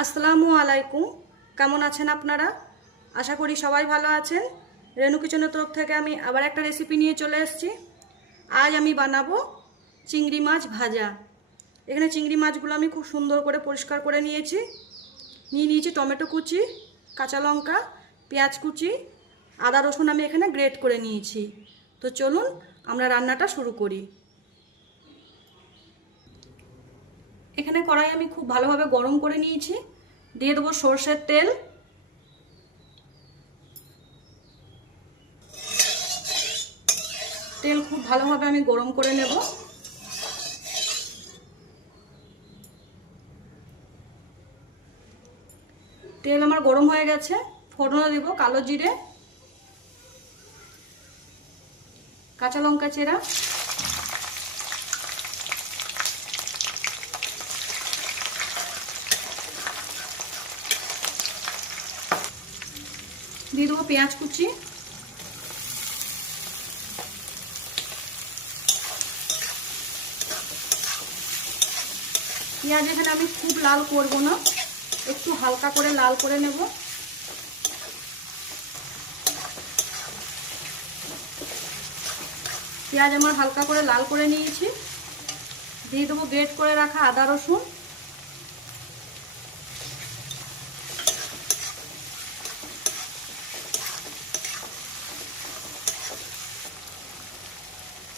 আসসালামু আলাইকুম। কেমন আছেন আপনারা? আশা করি সবাই ভালো আছেন। রেনু কিচেনের তরফ থেকে আমি আবার একটা রেসিপি নিয়ে চলে এসেছি। আজ আমি বানাবো চিংড়ি মাছ ভাজা। এখানে চিংড়ি মাছগুলো আমি খুব সুন্দর করে পরিষ্কার করে নিয়েছি টমেটো কুচি, কাঁচা লঙ্কা, পেঁয়াজ কুচি, আদা রসুন আমি এখানে গ্রেট করে নিয়েছি। তো চলুন আমরা রান্নাটা শুরু করি। এখানে কড়াই আমি খুব ভালোভাবে গরম করে নিয়েছি। দিয়ে দেবো সরষের তেল, তেল খুব ভালোভাবে আমি গরম করে নেব। তেল আমার গরম হয়ে গেছে। ফোড়নে দেব কালো জিরে, কাঁচা লঙ্কা চেরা, দিয়ে দেবো পেঁয়াজ কুচি, পেঁয়াজ এখানে আমি খুব লাল করব না, একটু হালকা করে লাল করে নেব। পেঁয়াজ আমার হালকা করে লাল করে নিয়েছি। দিয়ে দেবো গ্রেট করে রাখা আদা রসুন,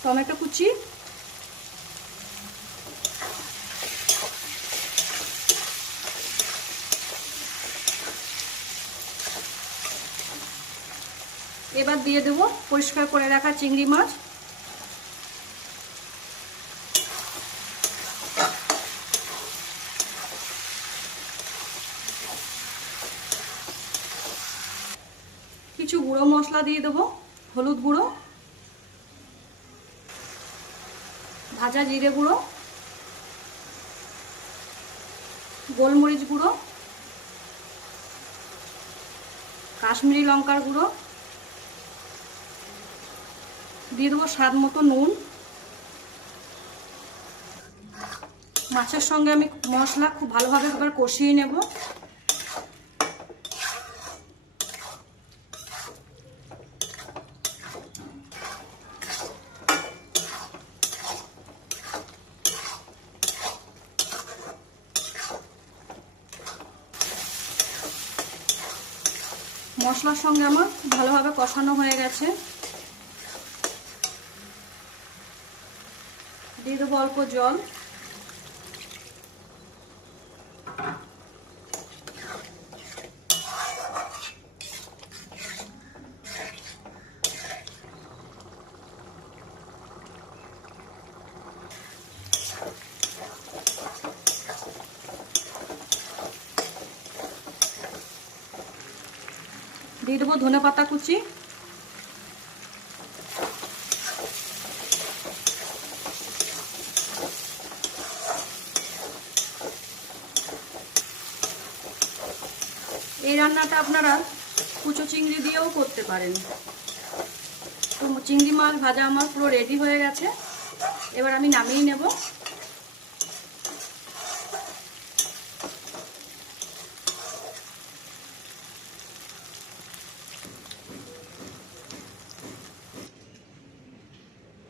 টমেটো কুচি, এবার দিয়ে দেব পরিষ্কার করে রাখা চিংড়ি মাছ। কিছু গুঁড়ো মশলা দিয়ে দেবো, হলুদ গুঁড়ো, ভাজা জিরে গুঁড়ো, গোলমরিচ গুঁড়ো, কাশ্মীরি লঙ্কার গুঁড়ো, দিয়ে দেবো স্বাদ মতো নুন। মাছের সঙ্গে আমি মশলা খুব ভালোভাবে এবার কষিয়ে নেব। মশলার সঙ্গে আমার খুব ভালোভাবে কষানো হয়ে গেছে। দিয়ে দেবো অল্প জল। দিয়ে দেবো ধনেপাতা কুচি, এই রান্নাটা আপনারা কুচো চিংড়ি দিয়েও করতে পারেন। তো চিংড়ি মাছ ভাজা আমার পুরো রেডি হয়ে গেছে। এবার আমি নামিয়ে নেব।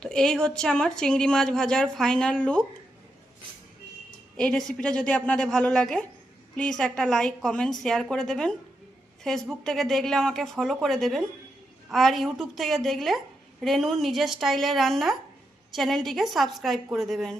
তো এই হচ্ছে আমার চিংড়ি মাছ ভাজার ফাইনাল লুক। এই রেসিপিটা যদি আপনাদের ভালো লাগে প্লিজ একটা লাইক, কমেন্ট, শেয়ার করে দেবেন। ফেসবুক থেকে দেখলে আমাকে ফলো করে দেবেন। আর ইউটিউব থেকে দেখলে রেনুর নিজের স্টাইলের রান্না চ্যানেলটিকে সাবস্ক্রাইব করে দেবেন।